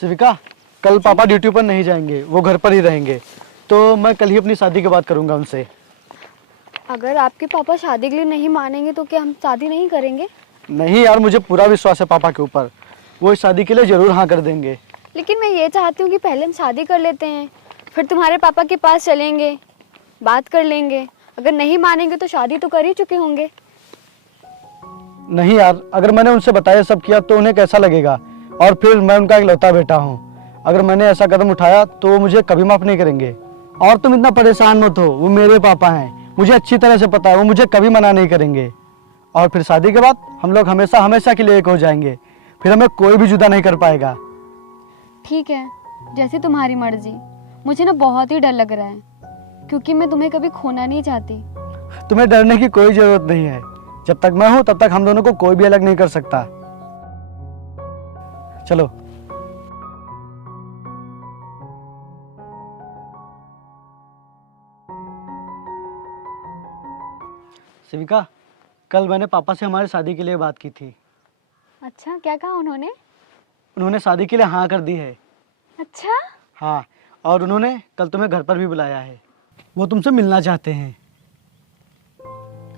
शिविका, कल पापा ड्यूटी पर नहीं जाएंगे, वो घर पर ही रहेंगे। तो मैं कल ही अपनी शादी की बात करूंगा उनसे। अगर आपके पापा शादी के लिए नहीं मानेंगे तो क्या हम शादी नहीं करेंगे? नहीं यार, मुझे पूरा विश्वास है पापा के ऊपर, वो इस शादी के लिए जरूर हाँ कर देंगे। लेकिन मैं ये चाहती हूँ कि पहले हम शादी कर लेते हैं, फिर तुम्हारे पापा के पास चलेंगे, बात कर लेंगे। अगर नहीं मानेंगे तो शादी तो कर ही चुके होंगे। नहीं यार, अगर मैंने उनसे बताया सब किया तो उन्हें कैसा लगेगा, और फिर मैं उनका इकलौता बेटा हूँ। अगर मैंने ऐसा कदम उठाया तो वो मुझे कभी माफ नहीं करेंगे। और तुम इतना परेशान मत हो, वो मेरे पापा हैं, मुझे अच्छी तरह से पता है, वो मुझे कभी मना नहीं करेंगे। और फिर शादी के बाद हम लोग हमेशा हमेशा के लिए एक हो जाएंगे, फिर हमें कोई भी जुदा नहीं कर पाएगा। ठीक है, जैसे तुम्हारी मर्जी। मुझे ना बहुत ही डर लग रहा है, क्योंकि मैं तुम्हें कभी खोना नहीं चाहती। तुम्हें डरने की कोई जरूरत नहीं है, जब तक मैं हूं तब तक हम दोनों को कोई भी अलग नहीं कर सकता। चलो। शिविका, कल मैंने पापा से हमारी शादी के लिए बात की थी। अच्छा, क्या कहा उन्होंने? उन्होंने शादी के लिए हाँ कर दी है। अच्छा। हाँ, और उन्होंने कल तुम्हें घर पर भी बुलाया है, वो तुमसे मिलना चाहते हैं।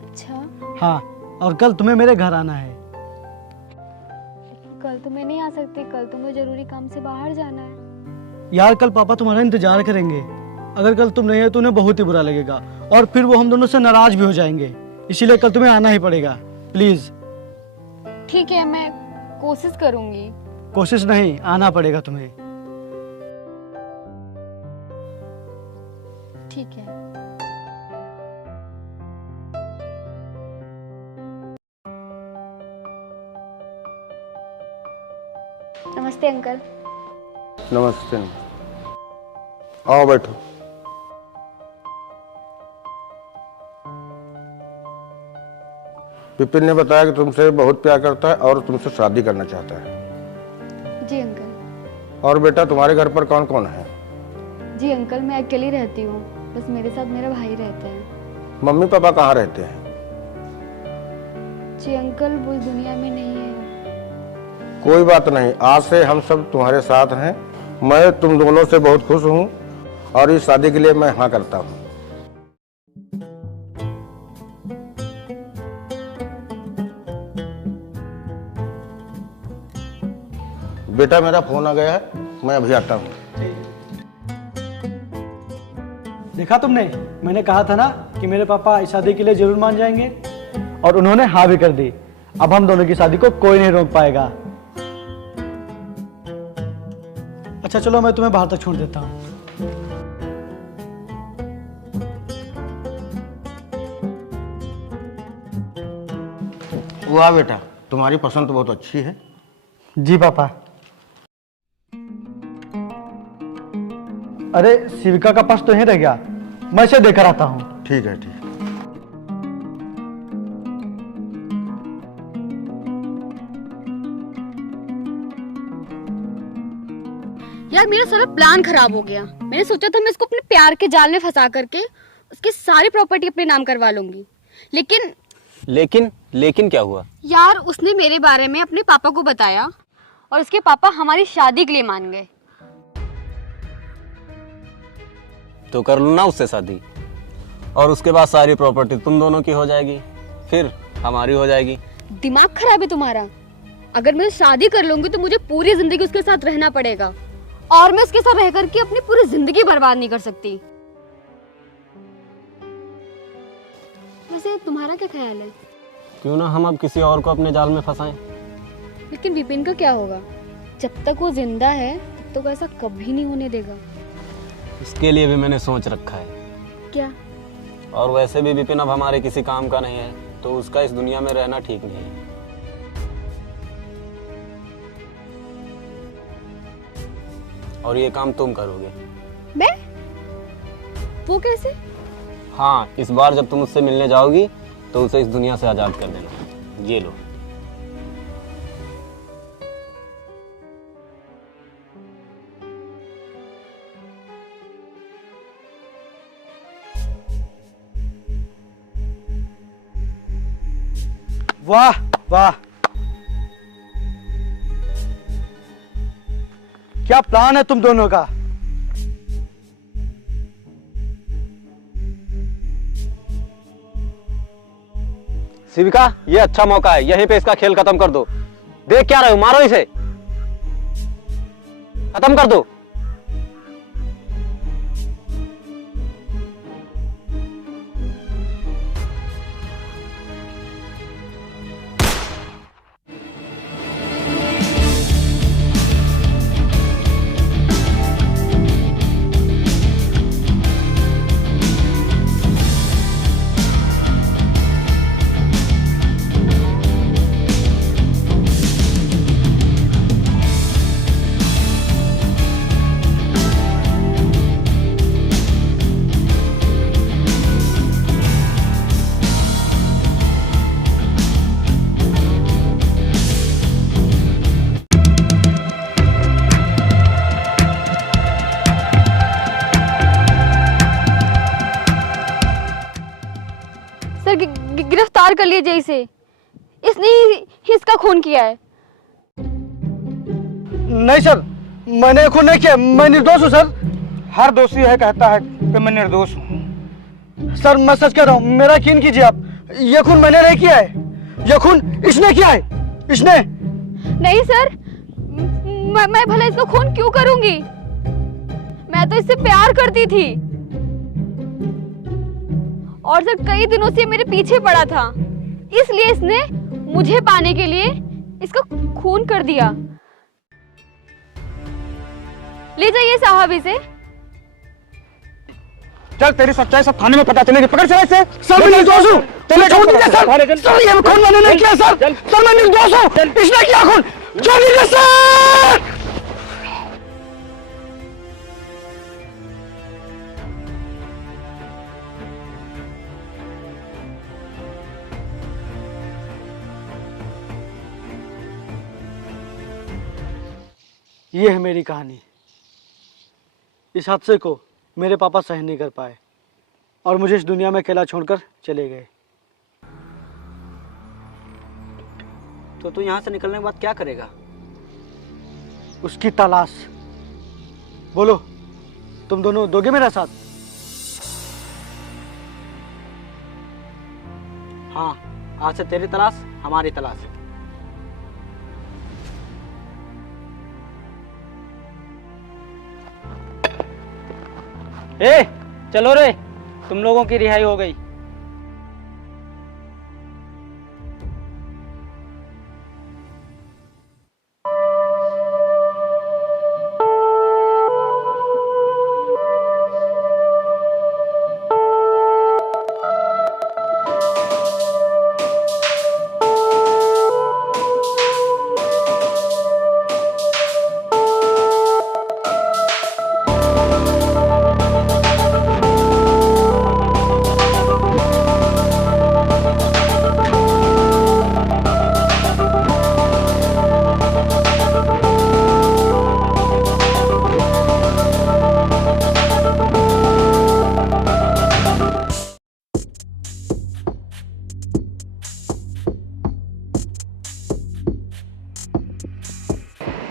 अच्छा, हाँ, और कल तुम्हें मेरे घर आना है। कल तो मैं नहीं आ सकती, कल तो मुझे जरूरी काम से बाहर जाना है। यार, कल पापा तुम्हारा इंतजार करेंगे। अगर कल तुम नहीं है तो उन्हें बहुत ही बुरा लगेगा, और फिर वो हम दोनों से नाराज भी हो जाएंगे। इसीलिए कल तुम्हें आना ही पड़ेगा, प्लीज। ठीक है, मैं कोशिश करूंगी। कोशिश नहीं, आना पड़ेगा तुम्हें। ठीक है। नमस्ते अंकल। नमस्ते। आओ बैठो। विपिन ने बताया कि तुमसे बहुत प्यार करता है और तुमसे शादी करना चाहता है। जी अंकल। और बेटा, तुम्हारे घर पर कौन कौन है? जी अंकल, मैं अकेली रहती हूँ, बस मेरे साथ मेरा भाई रहता है। मम्मी पापा कहाँ रहते हैं? जी अंकल, वो इस दुनिया में नहीं है। कोई बात नहीं, आज से हम सब तुम्हारे साथ हैं। मैं तुम दोनों से बहुत खुश हूँ और इस शादी के लिए मैं हाँ करता हूँ। बेटा, मेरा फोन आ गया है, मैं अभी आता हूँ। देखा तुमने, मैंने कहा था ना कि मेरे पापा इस शादी के लिए जरूर मान जाएंगे, और उन्होंने हाँ भी कर दी। अब हम दोनों की शादी को कोई नहीं रोक पाएगा। अच्छा चलो, मैं तुम्हें बाहर तक छोड़ देता हूँ। वाह बेटा, तुम्हारी पसंद तो बहुत अच्छी है। जी पापा। अरे, शिविका का पर्स तो यहीं रह गया, मैं इसे देकर आता हूँ। ठीक है, ठीक है। यार, मेरा सारा प्लान खराब हो गया। मैंने सोचा था मैं इसको अपने प्यार के जाल में फंसा करके उसकी सारी प्रॉपर्टी अपने नाम करवा लूंगी, लेकिन क्या हुआ? यार उसने मेरे बारे में अपने पापा को बताया और उसके पापा हमारी शादी के लिए मान गए। तो कर लो ना उससे शादी, और उसके बाद सारी प्रॉपर्टी तुम दोनों की हो जाएगी, फिर हमारी हो जाएगी। दिमाग खराब है तुम्हारा? अगर मैं शादी कर लूंगी तो मुझे पूरी जिंदगी उसके साथ रहना पड़ेगा, और मैं उसके साथ रह करके अपनी पूरी जिंदगी बर्बाद नहीं कर सकती। वैसे तुम्हारा क्या ख्याल है? क्यों ना हम अब किसी और को अपने जाल में फंसाएं? लेकिन विपिन का क्या होगा? जब तक वो जिंदा है तब तक ऐसा कभी नहीं होने देगा। इसके लिए भी मैंने सोच रखा है। क्या? और वैसे भी विपिन अब हमारे किसी काम का नहीं है, तो उसका इस दुनिया में रहना ठीक नहीं है। और ये काम तुम करोगे। मैं? वो कैसे? हाँ, इस बार जब तुम उससे मिलने जाओगी तो उसे इस दुनिया से आजाद कर देना। ये लो। वाह वाह, क्या प्लान है तुम दोनों का? शिविका, ये अच्छा मौका है, यहीं पे इसका खेल खत्म कर दो। देख क्या रहे हो, मारो इसे, खत्म कर दो। सर गिरफ्तार कर लीजिए इसे, इसने ही इसका खून किया है। नहीं सर, मैंने खून नहीं किया, मैं निर्दोष हूँ सर। हर दोषी है कहता है कि मैं निर्दोष हूँ। सर मैं सच कह रहा हूँ, मेरा यकीन कीजिए आप, ये खून मैंने नहीं किया है, ये खून इसने किया है, इसने। नहीं सर, मैं भला इसका खून क्यों करूंगी? मैं तो इससे प्यार करती थी और सर कई दिनों से मेरे पीछे पड़ा था, इसलिए इसने मुझे पाने के लिए इसका खून कर दिया। ले जाइए साहब इसे। चल तेरी सच्चाई सब थाने में पता चलेगी, पकड़ चला इसे। सर मैं निर्दोष हूँ, छोड़ दीजिए सर। सर ये खून मैंने नहीं किया सर, सर मैं निर्दोष हूँ, इसने किया खून, छोड़ दीजिए सर। ये है मेरी कहानी। इस हादसे को मेरे पापा सहन नहीं कर पाए और मुझे इस दुनिया में अकेला छोड़कर चले गए। तो तू यहाँ से निकलने के बाद क्या करेगा? उसकी तलाश। बोलो, तुम दोनों दोगे मेरा साथ? हाँ, आज से तेरी तलाश हमारी तलाश। ए, चलो रे, तुम लोगों की रिहाई हो गई।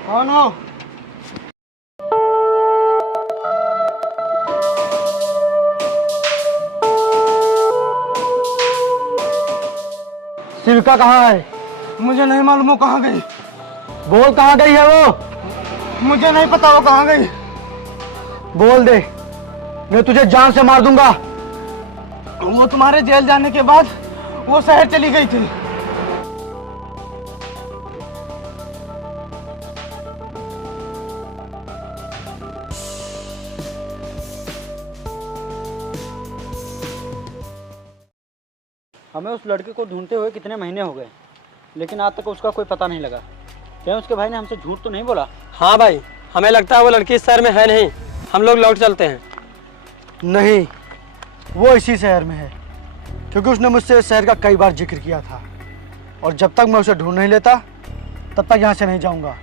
कौन हो? शिविका कहाँ है? मुझे नहीं मालूम वो कहाँ गई। बोल कहाँ गई है वो? मुझे नहीं पता वो कहाँ गई। बोल दे, मैं तुझे जान से मार दूंगा। वो तुम्हारे जेल जाने के बाद वो शहर चली गई थी। हमें उस लड़के को ढूंढते हुए कितने महीने हो गए, लेकिन आज तक उसका कोई पता नहीं लगा। क्या उसके भाई ने हमसे झूठ तो नहीं बोला? हाँ भाई, हमें लगता है वो लड़की इस शहर में है नहीं, हम लोग लौट चलते हैं। नहीं, वो इसी शहर में है, क्योंकि उसने मुझसे इस शहर का कई बार जिक्र किया था, और जब तक मैं उसे ढूंढ नहीं लेता तब तक यहाँ से नहीं जाऊंगा।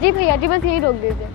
जी भैया जी, बस यही रोक दीजिए।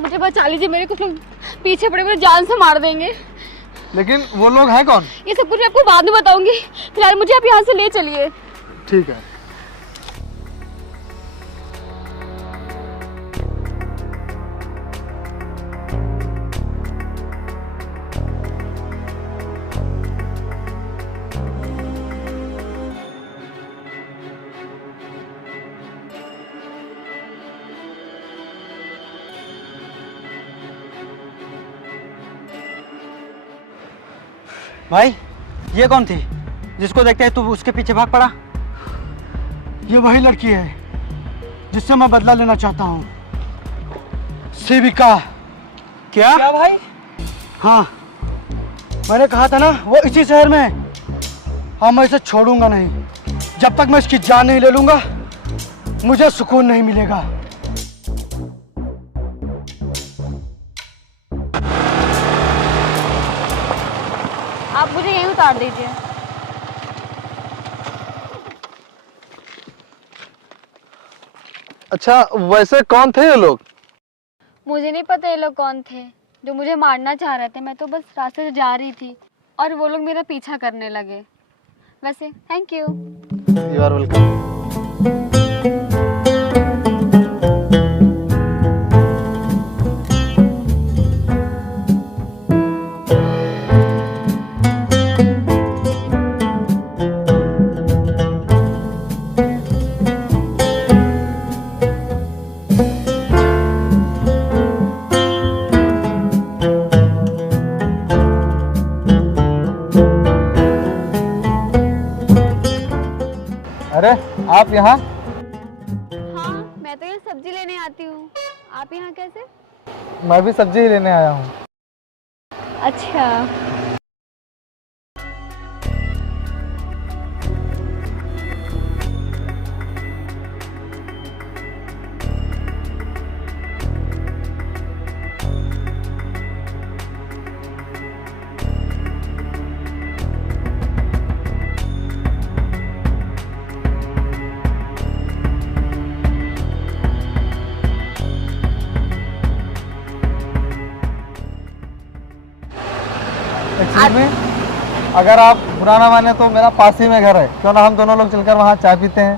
मुझे बचा लीजिए, मेरे कुछ लोग पीछे पड़े, मेरे जान से मार देंगे। लेकिन वो लोग हैं कौन? ये सब कुछ मैं आपको बाद में बताऊंगी, फिलहाल मुझे आप यहाँ से ले चलिए। ठीक है। भाई ये कौन थी जिसको देखते ही तू उसके पीछे भाग पड़ा? ये वही लड़की है जिससे मैं बदला लेना चाहता हूँ, शिविका। क्या भाई? हाँ, मैंने कहा था ना वो इसी शहर में है। हाँ, मैं इसे छोड़ूंगा नहीं, जब तक मैं इसकी जान नहीं ले लूंगा मुझे सुकून नहीं मिलेगा। आप मुझे यहीं उतार दीजिए। अच्छा, वैसे कौन थे ये लोग? मुझे नहीं पता ये लोग कौन थे जो मुझे मारना चाह रहे थे। मैं तो बस रास्ते से जा रही थी और वो लोग मेरा पीछा करने लगे। वैसे thank you. You are welcome. अरे आप यहाँ? हाँ, मैं तो यहाँ सब्जी लेने आती हूँ। आप यहाँ कैसे? मैं भी सब्जी ही लेने आया हूँ। अच्छा। एक्चुअली में अगर आप बुरा ना माने तो मेरा पास ही में घर है, क्यों ना हम दोनों लोग चलकर वहाँ चाय पीते हैं।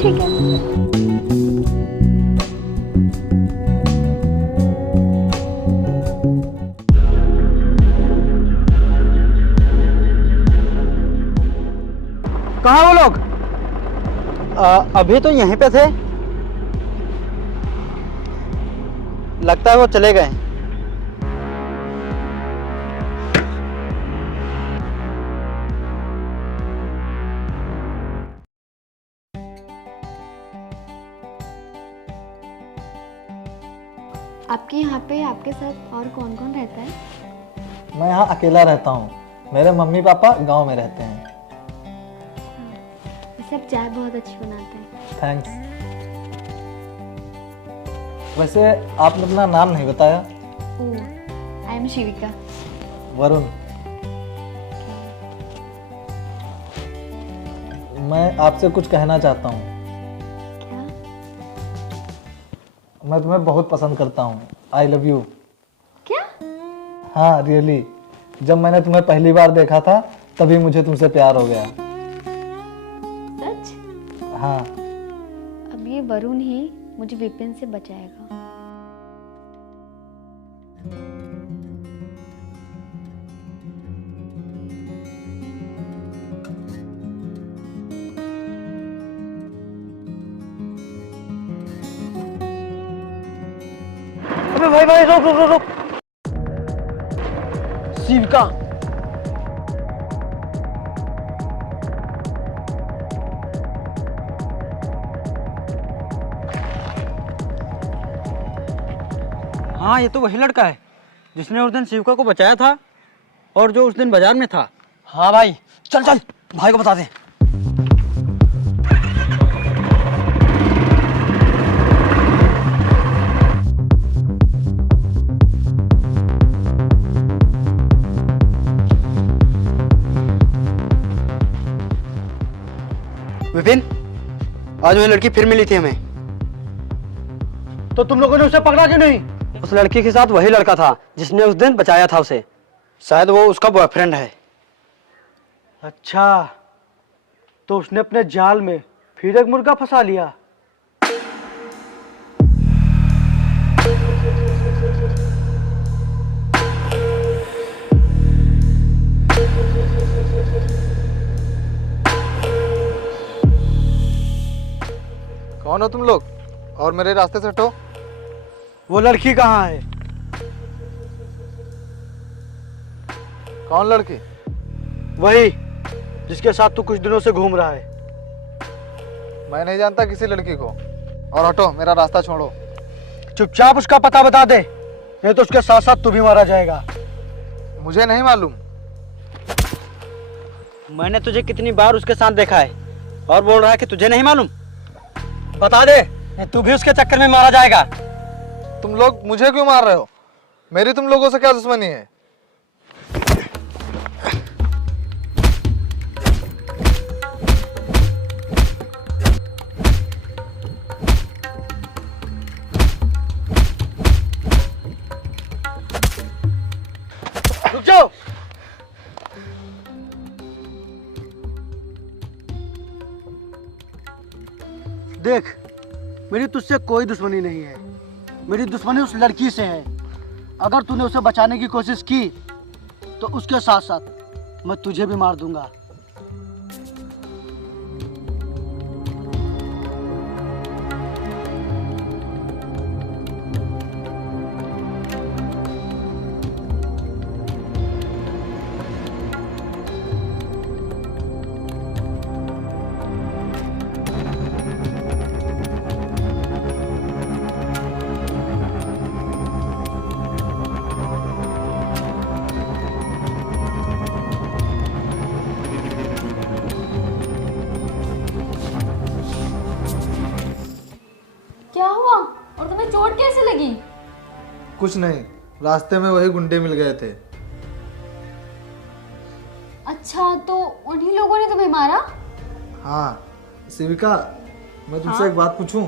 ठीक है। कहाँ वो लोग? अभी तो यहीं पे थे। लगता है वो चले गए। आपके यहाँ पे आपके साथ और कौन कौन रहता है? मैं यहाँ अकेला रहता हूँ। मेरे मम्मी पापा गांव में रहते हैं। वैसे आप चाय बहुत अच्छी बनाते हैं। थैंक्स। वैसे आपने अपना नाम नहीं बताया। ओह, आई एम शिविका। वरुण। मैं आपसे कुछ कहना चाहता हूँ। क्या? मैं तुम्हें बहुत पसंद करता हूँ। I love you. क्या? हाँ रियली। जब मैंने तुम्हें पहली बार देखा था तभी मुझे तुमसे प्यार हो गया। सच? हाँ। अब ये वरुण ही मुझे विपिन से बचाएगा। अबे भाई भाई रुक रुक रुक रुक। शिविका, हाँ ये तो वही लड़का है जिसने उस दिन शिविका को बचाया था और जो उस दिन बाजार में था। हाँ भाई, चल चल भाई को बता दे। विपिन, आज वो लड़की फिर मिली थी हमें। तो तुम लोगों ने उसे पकड़ा क्यों नहीं? उस लड़की के साथ वही लड़का था जिसने उस दिन बचाया था उसे। शायद वो उसका बॉयफ्रेंड है। अच्छा, तो उसने अपने जाल में फिर एक मुर्गा फंसा लिया। कौन हो तुम लोग और मेरे रास्ते से हटो। वो लड़की कहाँ है? कौन लड़की? वही जिसके साथ तू कुछ दिनों से घूम रहा है। मैं नहीं जानता किसी लड़की को। और हटो, मेरा रास्ता छोड़ो। चुपचाप उसका पता बता दे, नहीं तो उसके साथ साथ तू भी मारा जाएगा। मुझे नहीं मालूम। मैंने तुझे कितनी बार उसके साथ देखा है और बोल रहा है कि तुझे नहीं मालूम। बता दे, नहीं तू भी उसके चक्कर में मारा जाएगा। तुम लोग मुझे क्यों मार रहे हो? मेरी तुम लोगों से क्या दुश्मनी है? रुक जाओ। देख, मेरी तुझसे कोई दुश्मनी नहीं है। मेरी दुश्मनी उस लड़की से है। अगर तूने उसे बचाने की कोशिश की तो उसके साथ साथ मैं तुझे भी मार दूंगा। क्या हुआ और तुम्हें चोट कैसे लगी? कुछ नहीं, रास्ते में वही गुंडे मिल गए थे। अच्छा, तो उन्हीं लोगों ने तुम्हें मारा? हाँ शिविका, मैं तुमसे एक बात पूछूं?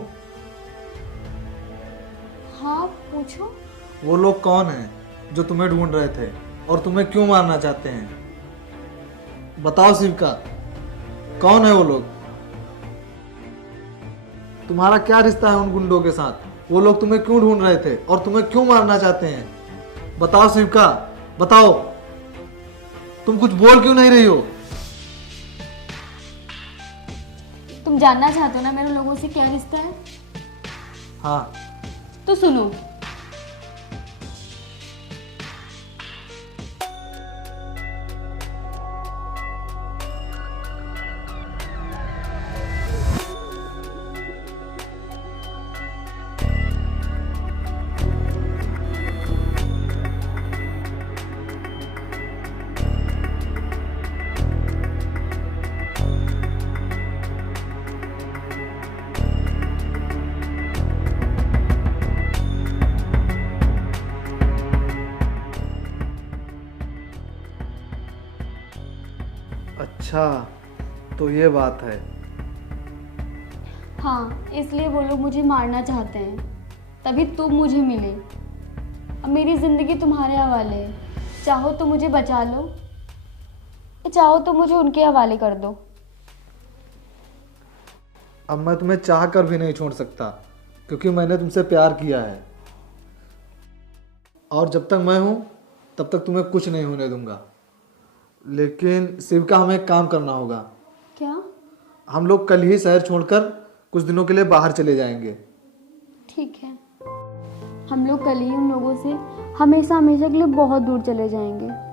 हाँ पूछो। वो लोग कौन हैं जो तुम्हें ढूंढ रहे थे और तुम्हें क्यों मारना चाहते हैं? बताओ शिविका, कौन है वो लोग? तुम्हारा क्या रिश्ता है उन गुंडों के साथ? वो लोग तुम्हें क्यों ढूंढ रहे थे और तुम्हें क्यों मारना चाहते हैं? बताओ शिविका, बताओ। तुम कुछ बोल क्यों नहीं रही हो? तुम जानना चाहते हो ना मेरे लोगों से क्या रिश्ता है? हाँ। तो सुनो। अच्छा, तो ये बात है। हाँ, इसलिए वो लोग मुझे मारना चाहते हैं। तभी तुम मुझे मिले। अब मेरी जिंदगी तुम्हारे हवाले है। चाहो तो मुझे बचा लो, चाहो तो मुझे उनके हवाले कर दो। अब मैं तुम्हें चाह कर भी नहीं छोड़ सकता, क्योंकि मैंने तुमसे प्यार किया है। और जब तक मैं हूं तब तक तुम्हें कुछ नहीं होने दूंगा। लेकिन शिविका, हमें एक काम करना होगा। क्या? हम लोग कल ही शहर छोड़कर कुछ दिनों के लिए बाहर चले जाएंगे। ठीक है, हम लोग कल ही उन लोगों से हमेशा हमेशा के लिए बहुत दूर चले जाएंगे।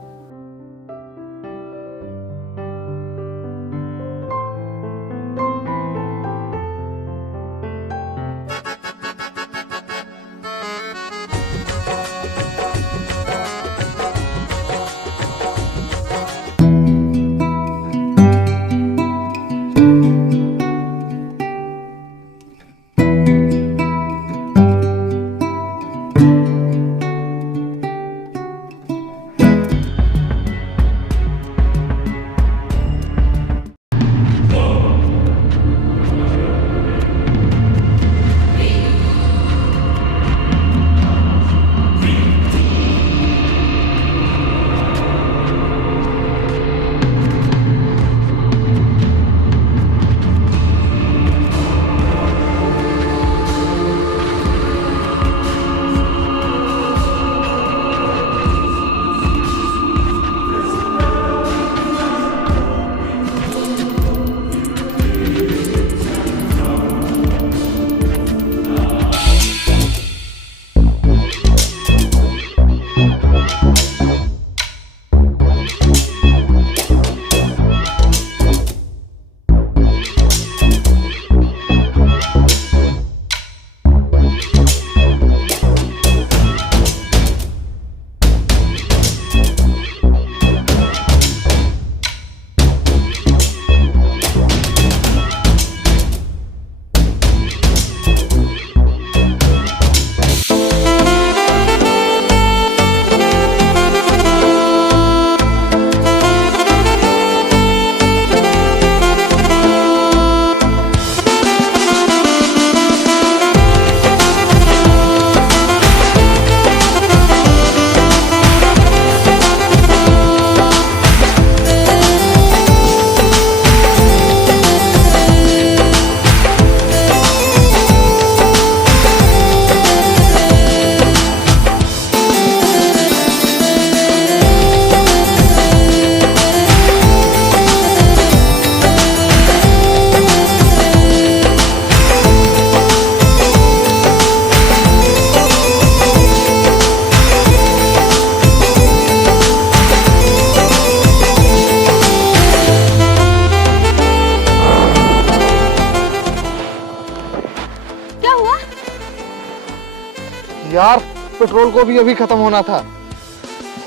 यार पेट्रोल को भी अभी खत्म होना था।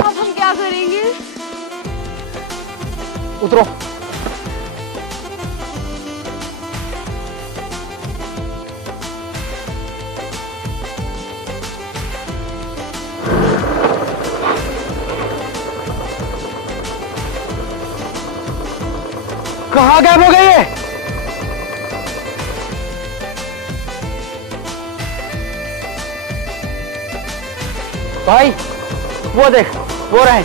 अब हम क्या करेंगे? उतरो। कहाँ गायब हो गए ये? भाई वो देख, वो रहे।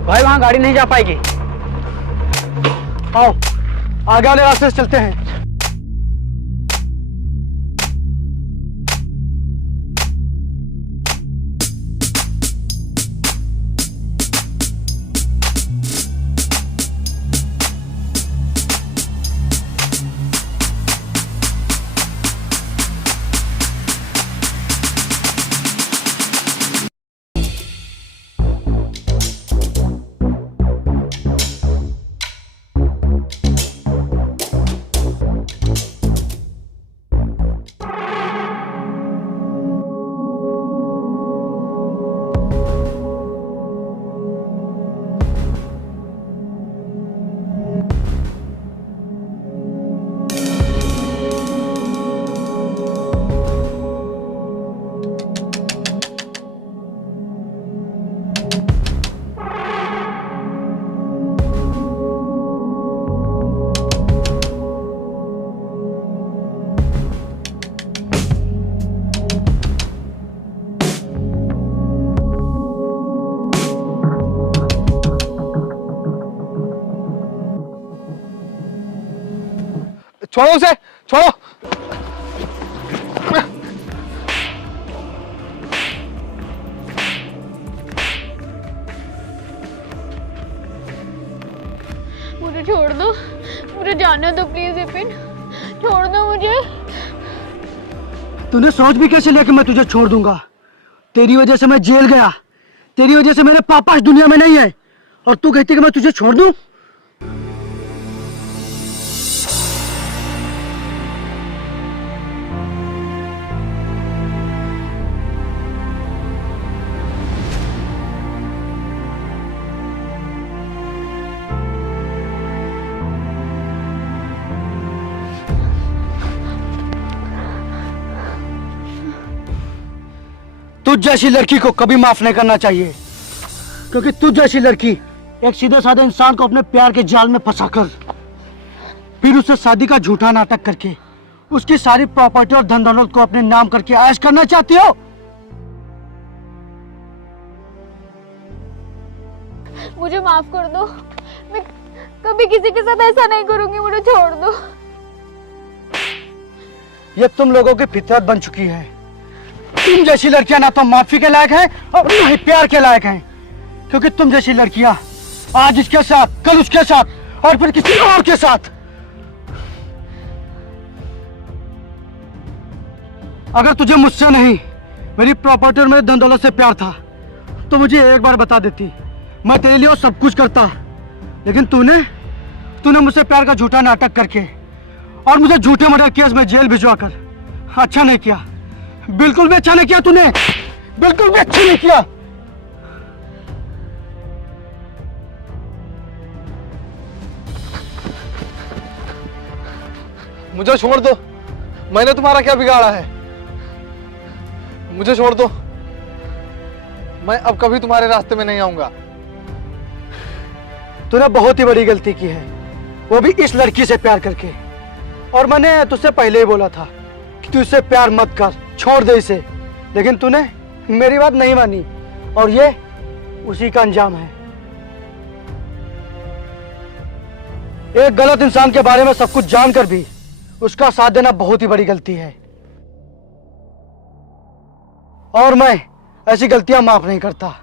भाई वहां गाड़ी नहीं जा पाएगी। आओ आगे वाले रास्ते से चलते हैं। छोड़ो उसे, छोड़ो। मुझे छोड़ दो, मुझे जाने दो प्लीज विपिन, छोड़ दो मुझे। तूने सोच भी कैसे लिया कि मैं तुझे छोड़ दूंगा? तेरी वजह से मैं जेल गया, तेरी वजह से मेरे पापा इस दुनिया में नहीं है, और तू कहती कि मैं तुझे छोड़ दूं? तुझ जैसी लड़की को कभी माफ नहीं करना चाहिए, क्योंकि तुझ जैसी लड़की एक सीधे साधे इंसान को अपने प्यार के जाल में फंसाकर फिर उससे शादी का झूठा नाटक करके उसकी सारी प्रॉपर्टी और धन दौलत को अपने नाम करके ऐश करना चाहती हो। मुझे माफ कर दो, मैं कभी किसी के साथ ऐसा नहीं करूंगी, मुझे छोड़ दो। ये तुम लोगों की फितरत बन चुकी है। तुम जैसी लड़कियां ना तो माफी के लायक हैं और ना ही प्यार के लायक हैं, क्योंकि तुम जैसी लड़कियां आज इसके साथ, कल उसके साथ और फिर किसी और के साथ। अगर तुझे मुझसे नहीं, मेरी प्रॉपर्टी और मेरे धन दौलत से प्यार था तो मुझे एक बार बता देती, मैं तेरे लिए वो सब कुछ करता। लेकिन तूने मुझसे प्यार का झूठा नाटक करके और मुझे झूठे मर्डर केस में जेल भिजवा कर अच्छा नहीं किया, बिल्कुल भी अच्छा नहीं किया तूने, बिल्कुल भी अच्छा नहीं किया। मुझे छोड़ दो, मैंने तुम्हारा क्या बिगाड़ा है? मुझे छोड़ दो, मैं अब कभी तुम्हारे रास्ते में नहीं आऊंगा। तूने बहुत ही बड़ी गलती की है, वो भी इस लड़की से प्यार करके। और मैंने तुझसे पहले ही बोला था कि तू इससे प्यार मत कर, छोड़ दे इसे, लेकिन तूने मेरी बात नहीं मानी और ये उसी का अंजाम है। एक गलत इंसान के बारे में सब कुछ जानकर भी उसका साथ देना बहुत ही बड़ी गलती है, और मैं ऐसी गलतियां माफ नहीं करता।